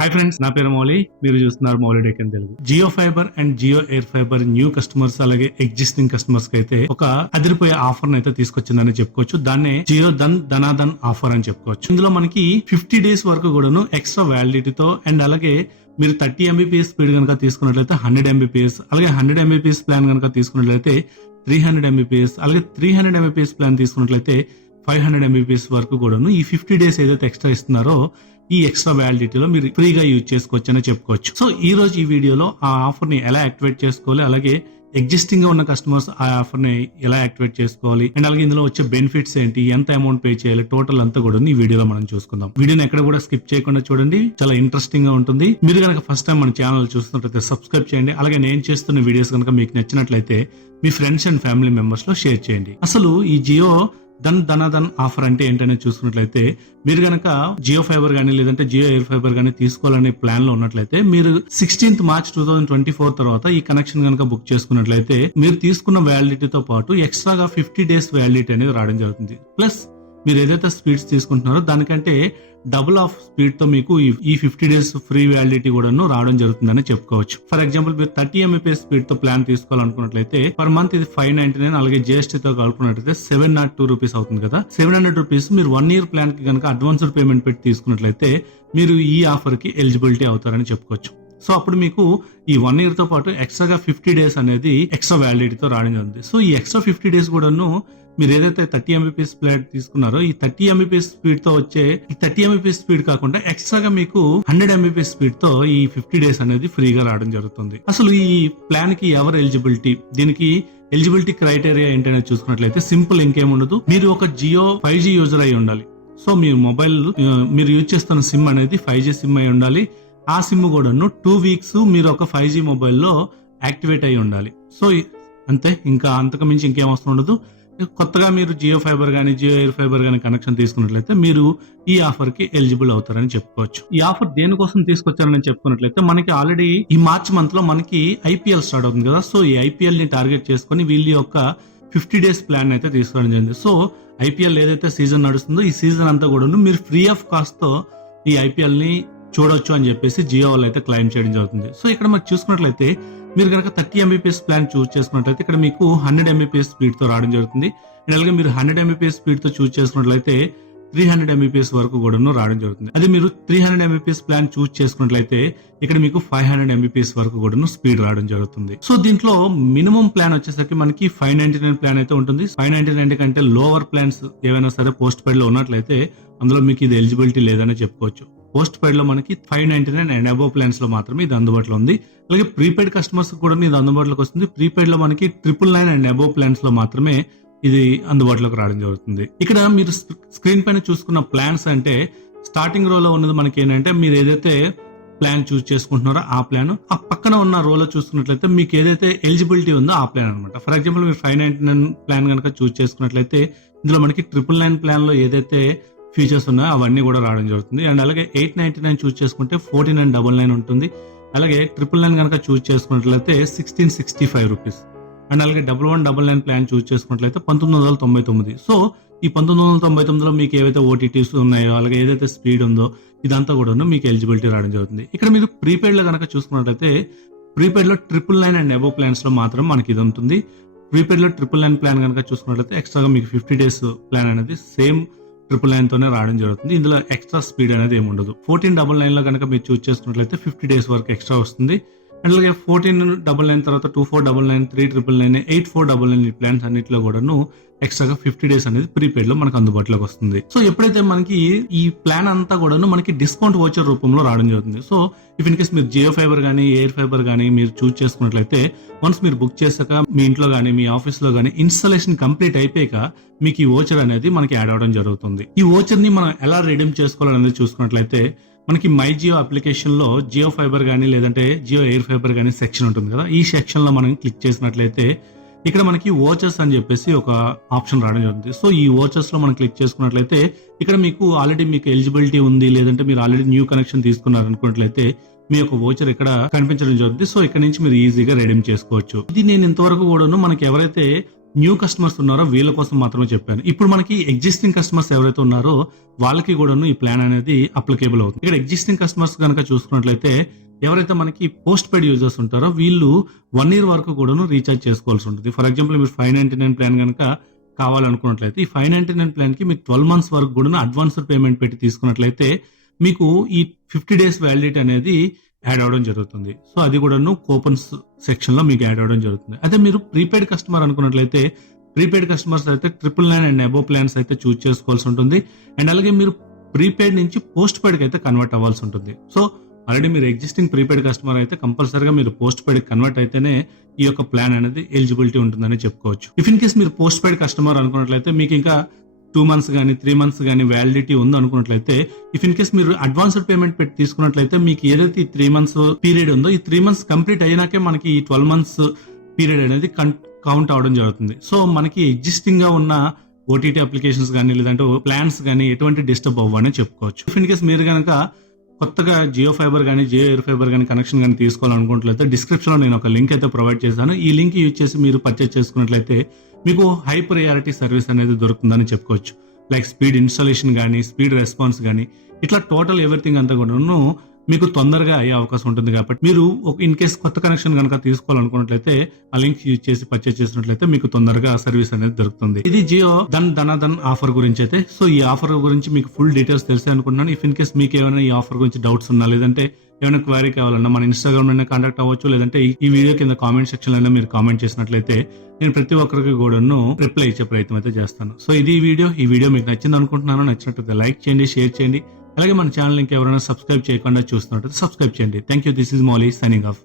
Hi friends, నా పేరు మౌలి. మీరు చూస్తున్నారు Mouli tech in Telugu. Jio fiber and Jio air fiber new customers అలాగే ఎగ్జిస్టింగ్ కస్టమర్స్ కి అయితే ఒక అదిరిపోయే ఆఫర్ అయితే తీసుకొచ్చిందని చెప్పుకోవచ్చు. దాన్నే జియో ధనాధన్ ఆఫర్ అని చెప్పుకోవచ్చు. ఇందులో మనకి 50 days వరకు కూడాను ఎక్స్ట్రా వ్యాలిడిటీతో అండ్ అలాగే మీరు 30 Mbps స్పీడ్ కనుక తీసుకున్నట్లయితే 100 Mbps అలాగే 100 Mbps ప్లాన్ కనుక తీసుకున్నట్లయితే 300 Mbps అలాగే 300 Mbps ప్లాన్ తీసుకున్నట్లయితే 500 Mbps వరకు కూడాను ఈ 50 days ఏదైతే ఎక్స్ట్రా ఇస్తున్నారో ఈ ఎక్స్ట్రా వ్యాలిడిటీలో మీరు ఫ్రీగా యూజ్ చేసుకోవచ్చు అని చెప్పుకోవచ్చు. సో ఈ రోజు ఈ వీడియోలో ఆ ఆఫర్ ని ఎలా యాక్టివేట్ చేసుకోవాలి, అలాగే ఎగ్జిస్టింగ్ గా ఉన్న కస్టమర్స్ ఆ ఆఫర్ ని ఎలా యాక్టివేట్ చేసుకోవాలి అండ్ అలాగే ఇందులో వచ్చే బెనిఫిట్స్ ఏంటి, ఎంత అమౌంట్ పే చేయాలి, టోటల్ అంతా కూడా ఈ వీడియోలో మనం చూసుకుందాం. వీడియోని ఎక్కడ కూడా స్కిప్ చేయకుండా చూడండి, చాలా ఇంట్రెస్టింగ్ గా ఉంటుంది. మీరు కనుక ఫస్ట్ టైం మన ఛానల్ చూస్తున్నట్లయితే సబ్స్క్రైబ్ చేయండి. అలాగే నేను చేస్తున్న వీడియోస్ కనుక మీకు నచ్చినట్లయితే మీ ఫ్రెండ్స్ అండ్ ఫ్యామిలీ మెంబర్స్ లో షేర్ చేయండి. అసలు ఈ జియో ధనాధన్ ఆఫర్ అంటే ఏంటనే చూసుకున్నట్లయితే, మీరు గనక జియో ఫైబర్ గానీ లేదంటే జియో ఎయిర్ ఫైబర్ గానీ తీసుకోవాలనే ప్లాన్ లో ఉన్నట్లయితే మీరు 16th March 2024 తర్వాత ఈ కనెక్షన్ గనక బుక్ చేసుకున్నట్లయితే మీరు తీసుకున్న వ్యాలిడిటీతో పాటు ఎక్స్ట్రాగా 50 days వ్యాలిడిటీ అనేది రావడం జరుగుతుంది. ప్లస్ మీరు ఏదైతే స్పీడ్స్ తీసుకుంటున్నారో దానికంటే డబుల్ ఆఫ్ స్పీడ్ తో మీకు ఈ 50 days ఫ్రీ వ్యాలిడిటీ కూడా రావడం జరుగుతుందని చెప్పుకోవచ్చు. ఫర్ ఎగ్జాంపుల్ మీరు 30 Mbps స్పీడ్ తో ప్లాన్ తీసుకోవాలనుకున్నట్లయితే పర్ మంత్ ఇది 599 అలాగే జిఎస్టీ తో కలుపుకున్నట్లయితే 702 రూపీస్ అవుతుంది కదా. 700 రూపీస్ మీరు 1 year ప్లాన్ కి కనుక అడ్వాన్స్డ్ పేమెంట్ పెట్టి తీసుకున్నట్లయితే మీరు ఈ ఆఫర్ కి ఎలిజిబిలిటీ అవుతారని చెప్పుకోవచ్చు. సో అప్పుడు మీకు ఈ 1 year తో పాటు ఎక్స్ట్రాగా 50 days అనేది ఎక్స్ట్రా వ్యాలిడిటీతో రావడం జరుగుతుంది. సో ఈ ఎక్స్ట్రా 50 days కూడాను మీరు ఏదైతే 30 Mbps ప్లాన్ తీసుకున్నారో ఈ 30 Mbps స్పీడ్ తో వచ్చే ఈ 30 Mbps స్పీడ్ కాకుండా ఎక్స్ట్రాగా మీకు 100 Mbps స్పీడ్ తో ఈ 50 days అనేది ఫ్రీగా రావడం జరుగుతుంది. అసలు ఈ ప్లాన్ కి ఎవరు ఎలిజిబిలిటీ, దీనికి ఎలిజిబిలిటీ క్రైటీరియా ఏంటనే చూసుకున్నట్లయితే సింపుల్, ఇంకేముండదు. మీరు ఒక జియో 5G యూజర్ అయి ఉండాలి. సో మీ మొబైల్ మీరు యూజ్ చేస్తున్న సిమ్ అనేది 5G సిమ్ అయి ఉండాలి. ఆ సిమ్ కూడాను 2 weeks మీరు ఒక 5G మొబైల్లో యాక్టివేట్ అయి ఉండాలి. సో అంతే, ఇంకా అంతకు మించి ఇంకేం అవసరం ఉండదు. కొత్తగా మీరు జియో ఫైబర్ గానీ జియో ఎయిర్ ఫైబర్ గానీ కనెక్షన్ తీసుకున్నట్లయితే మీరు ఈ ఆఫర్ కి ఎలిజిబుల్ అవుతారని చెప్పుకోవచ్చు. ఈ ఆఫర్ దేనికోసం తీసుకొచ్చారని చెప్పుకున్నట్లయితే, మనకి ఆల్రెడీ ఈ మార్చ్ మంత్ లో మనకి ఐపీఎల్ స్టార్ట్ అవుతుంది కదా. సో ఈ ఐపీఎల్ ని టార్గెట్ చేసుకుని వీళ్ళ యొక్క 50 days ప్లాన్ అయితే తీసుకోవడం జరిగింది. సో ఐపీఎల్ ఏదైతే సీజన్ నడుస్తుందో ఈ సీజన్ అంతా కూడా మీరు ఫ్రీ ఆఫ్ కాస్ట్ తో ఈ ఐపీఎల్ ని చూడొచ్చు అని చెప్పేసి జియో వాళ్ళు అయితే క్లైమ్ చేయడం జరుగుతుంది. సో ఇక్కడ మనం చూసుకున్నట్లయితే మీరు కనుక 30 Mbps ప్లాన్ చూస్ చేసుకున్నట్లయితే ఇక్కడ మీకు 100 Mbps స్పీడ్ తో రావడం జరుగుతుంది. అండ్ అలాగే మీరు 100 Mbps స్పీడ్ తో చూస్ చేసుకున్నట్లయితే 300 Mbps వరకు కూడా రావడం జరుగుతుంది. అదే మీరు 300 Mbps ప్లాన్ చూస్ చేసుకున్నట్లయితే ఇక్కడ మీకు 500 Mbps వరకు కూడా స్పీడ్ రావడం జరుగుతుంది. సో దీంట్లో మినిమం ప్లాన్ వచ్చేసరికి మనకి 599 ప్లాన్ అయితే ఉంటుంది. 599 కంటే లోవర్ ప్లాన్స్ ఏవైనా సరే పోస్ట్ పెయిడ్ లో ఉన్నట్లయితే అందులో మీకు ఇది ఎలిజిబిలిటీ లేదని చెప్పుకోవచ్చు. పోస్ట్ పెయిడ్ లో మనకి 599 అండ్ అబోవ్ ప్లాన్స్ లో మాత్రమే ఇది అందుబాటులో ఉంది. అలాగే ప్రీపెయిడ్ కస్టమర్స్ కూడా ఇది అందుబాటులోకి వస్తుంది. ప్రీపెయిడ్ లో మనకి 999 అండ్ అబోవ్ ప్లాన్స్ లో మాత్రమే ఇది అందుబాటులోకి రావడం జరుగుతుంది. ఇక్కడ మీరు స్క్రీన్ పైన చూసుకున్న ప్లాన్స్ అంటే స్టార్టింగ్ రోలో ఉన్నది మనకి ఏంటంటే, మీరు ఏదైతే ప్లాన్ చూస్ చేసుకుంటున్నారో ఆ ప్లాన్, ఆ పక్కన ఉన్న రోలో చూసుకున్నట్లయితే మీకు ఏదైతే ఎలిజిబిలిటీ ఉందో ఆ ప్లాన్ అనమాట. ఫర్ ఎగ్జాంపుల్ మీరు 599 ప్లాన్ కనుక చూస్ చేసుకున్నట్లయితే ఇందులో మనకి 999 ప్లాన్ లో ఏదైతే ఫీచర్స్ ఉన్నాయో అవన్నీ కూడా రావడం జరుగుతుంది. అండ్ అలాగే 899 చూస్ చేసుకుంటే 4999 ఉంటుంది. అలాగే 999 కనుక చూస్ చేసుకున్నట్లయితే 1665 రూపీస్. అండ్ అలాగే 1199 ప్లాన్ చూస్ చేసుకున్నట్లయితే 1999. సో ఈ 1999లో మీకు ఏవైతే ఓటీటీస్ ఉన్నాయో అలాగే ఏదైతే స్పీడ్ ఉందో ఇదంతా కూడా మీకు ఎలిజిబిలిటీ రావడం జరుగుతుంది. ఇక్కడ మీరు ప్రీపెయిడ్ లో కనుక చూసుకున్నట్లయితే ప్రీపెయిడ్ లో 999 అండ్ అబోవ్ ప్లాన్స్ లో మాత్రం మనకి ఇది ఉంటుంది. ప్రీపెయిడ్ లో 999 ప్లాన్ కనుక చూసుకున్నట్లయితే ఎక్స్ట్రాగా మీకు 50 days ప్లాన్ అనేది సేమ్ 999 తోనే రావడం జరుగుతుంది. ఇందులో ఎక్స్ట్రా స్పీడ్ అనేది ఏమి ఉండదు. 1499 లో కనుక మీరు చూస్ చేసుకున్నట్లయితే 50 days వరకు ఎక్స్ట్రా వస్తుంది. అండ్ అలాగే 1499 తర్వాత 2499, 3999, 8499 ఈ ప్లాన్స్ అన్నింటిలో కూడాను ఎక్స్ట్రాగా 50 days అనేది ప్రీపెయిడ్ లో మనకు అందుబాటులోకి వస్తుంది. సో ఎప్పుడైతే మనకి ఈ ప్లాన్ అంతా కూడాను మనకి డిస్కౌంట్ వోచర్ రూపంలో రావడం జరుగుతుంది. సో ఇఫ్ ఇన్ కేస్ మీరు జియో ఫైబర్ గానీ ఎయిర్ ఫైబర్ గానీ మీరు చూస్ చేసుకున్నట్లయితే వన్స్ మీరు బుక్ చేశాక మీ ఇంట్లో గానీ మీ ఆఫీస్ లో గానీ ఇన్స్టాలేషన్ కంప్లీట్ అయిపోయాక మీకు ఈ వోచర్ అనేది మనకి యాడ్ అవడం జరుగుతుంది. ఈ వోచర్ ని మనం ఎలా రిడీమ్ చేసుకోవాలనేది చూసుకున్నట్లయితే మనకి మై జియో అప్లికేషన్ లో జియో ఫైబర్ గానీ లేదంటే జియో ఎయిర్ ఫైబర్ గానీ సెక్షన్ ఉంటుంది కదా. ఈ సెక్షన్ లో మనం క్లిక్ చేసినట్లయితే ఇక్కడ మనకి వోచర్స్ అని చెప్పేసి ఒక ఆప్షన్ రావడం జరుగుతుంది. సో ఈ వోచర్స్ లో మనం క్లిక్ చేసుకున్నట్లయితే ఇక్కడ మీకు ఆల్రెడీ మీకు ఎలిజిబిలిటీ ఉంది లేదంటే మీరు ఆల్రెడీ న్యూ కనెక్షన్ తీసుకున్నారు అనుకున్నట్లయితే మీ యొక్క వోచర్ ఇక్కడ కనిపించడం జరుగుతుంది. సో ఇక్కడ నుంచి మీరు ఈజీగా రెడీమ్ చేసుకోవచ్చు. ఇది నేను ఇంతవరకు కూడాను మనకి ఎవరైతే న్యూ కస్టమర్స్ ఉన్నారో వీళ్ళ కోసం మాత్రమే చెప్పాను. ఇప్పుడు మనకి ఎగ్జిస్టింగ్ కస్టమర్స్ ఎవరైతే ఉన్నారో వాళ్ళకి కూడాను ఈ ప్లాన్ అనేది అప్లికేబుల్ అవుతుంది. ఇక్కడ ఎగ్జిస్టింగ్ కస్టమర్స్ కనుక చూసుకున్నట్లయితే ఎవరైతే మనకి పోస్ట్ పెయిడ్ యూజర్స్ ఉంటారో వీళ్ళు 1 year వరకు కూడాను రీఛార్జ్ చేసుకోవాల్సి ఉంటుంది. ఫర్ ఎగ్జాంపుల్ మీరు 599 ప్లాన్ కనుక కావాలనుకున్నట్లయితే ఈ 599 ప్లాన్ కి మీరు 12 months వరకు కూడా అడ్వాన్స్డ్ పేమెంట్ పెట్టి తీసుకున్నట్లయితే మీకు ఈ 50 days వ్యాలిడిటీ అనేది యాడ్ అవడం జరుగుతుంది. సో అది కూడాను కూపన్స్ సెక్షన్ లో మీకు యాడ్ అవడం జరుగుతుంది. అదే మీరు ప్రీపెయిడ్ కస్టమర్ అనుకున్నట్లయితే ప్రీపెయిడ్ కస్టమర్స్ అయితే 999 అండ్ అబోవ్ ప్లాన్స్ అయితే చూస్ చేసుకోవాల్సి ఉంటుంది. అండ్ అలాగే మీరు ప్రీపెయిడ్ నుంచి పోస్ట్ పెయిడ్ కి అయితే కన్వర్ట్ అవ్వాల్సి ఉంటుంది. సో ఆల్రెడీ మీరు ఎగ్జిస్టింగ్ ప్రీపెయిడ్ కస్టమర్ అయితే కంపల్సరీగా మీరు పోస్ట్ పెయిడ్ కన్వర్ట్ అయితేనే ఈ యొక్క ప్లాన్ అనేది ఎలిజిబిలిటీ ఉంటుందని చెప్పుకోవచ్చు. ఇఫ్ ఇన్ కేస్ మీరు పోస్ట్ పెయిడ్ కస్టమర్ అనుకున్నట్లయితే మీకు ఇంకా 2 months కానీ 3 months కానీ వ్యాలిడిటీ ఉంది అనుకున్నట్లయితే ఇఫ్ ఇన్ కేస్ మీరు అడ్వాన్స్డ్ పేమెంట్ పెట్టి తీసుకున్నట్లయితే మీకు ఏదైతే ఈ 3 months పీరియడ్ ఉందో ఈ 3 months కంప్లీట్ అయినాకే మనకి ఈ 12 months పీరియడ్ అనేది కౌంట్ అవడం జరుగుతుంది. సో మనకి ఎగ్జిస్టింగ్ గా ఉన్న ఓటీటీ అప్లికేషన్స్ కానీ లేదంటే ప్లాన్స్ కానీ ఎటువంటి డిస్టర్బ్ అవ్వని చెప్పుకోవచ్చు. ఇఫ్ ఇన్ కేస్ మీరు కనుక కొత్తగా జియో ఫైబర్ కానీ జియో ఎయిర్ ఫైబర్ కానీ కనెక్షన్ కానీ తీసుకోవాలనుకున్నట్లయితే డిస్క్రిప్షన్ లో నేను ఒక లింక్ అయితే ప్రొవైడ్ చేశాను. ఈ లింక్ యూజ్ చేసి మీరు పర్చేస్ చేసుకున్నట్లయితే మీకు హై ప్రయారిటీ సర్వీస్ అనేది దొరుకుతుందని చెప్పుకోవచ్చు. లైక్ స్పీడ్ ఇన్స్టాలేషన్ కానీ స్పీడ్ రెస్పాన్స్ కానీ ఇట్లా టోటల్ ఎవ్రీథింగ్ అంతా కూడా మీకు తొందరగా అయ్యే అవకాశం ఉంటుంది. కాబట్టి మీరు ఇన్ కేస్ కొత్త కనెక్షన్ కనుక తీసుకోవాలనుకున్నట్లయితే ఆ లింక్ యూజ్ చేసి పర్చేస్ చేసినట్లయితే మీకు తొందరగా సర్వీస్ అనేది దొరుకుతుంది. ఇది జియో ధనాధన్ ఆఫర్ గురించి అయితే. సో ఈ ఆఫర్ గురించి మీకు ఫుల్ డీటెయిల్స్ తెలిసే అనుకుంటున్నాను. ఇఫ్ ఇన్ కేస్ మీకు ఏమైనా ఈ ఆఫర్ గురించి డౌట్స్ ఉన్నా లేదంటే ఏమైనా క్వైరీ కావాలన్నా మన ఇన్స్టాగ్రామ్ లోనే కాంటాక్ట్ అవ్వచ్చు. లేదంటే ఈ వీడియో కింద కామెంట్ సెక్షన్ లోనే మీరు కామెంట్ చేసినట్లయితే నేను ప్రతి ఒక్కరికి కూడా రిప్లై ఇచ్చే ప్రయత్నం అయితే చేస్తాను. సో ఇది ఈ వీడియో మీకు నచ్చింది అనుకుంటున్నాను. నచ్చినట్లయితే లైక్ చేయండి, షేర్ చేయండి. అలాగే మన ఛానల్ ఇంకా ఎవరైనా సబ్స్క్రైబ్ చేయకుండా చూస్తున్నట్లయితే సబ్స్క్రైబ్ చేయండి. Thank you. This is Mouli signing off.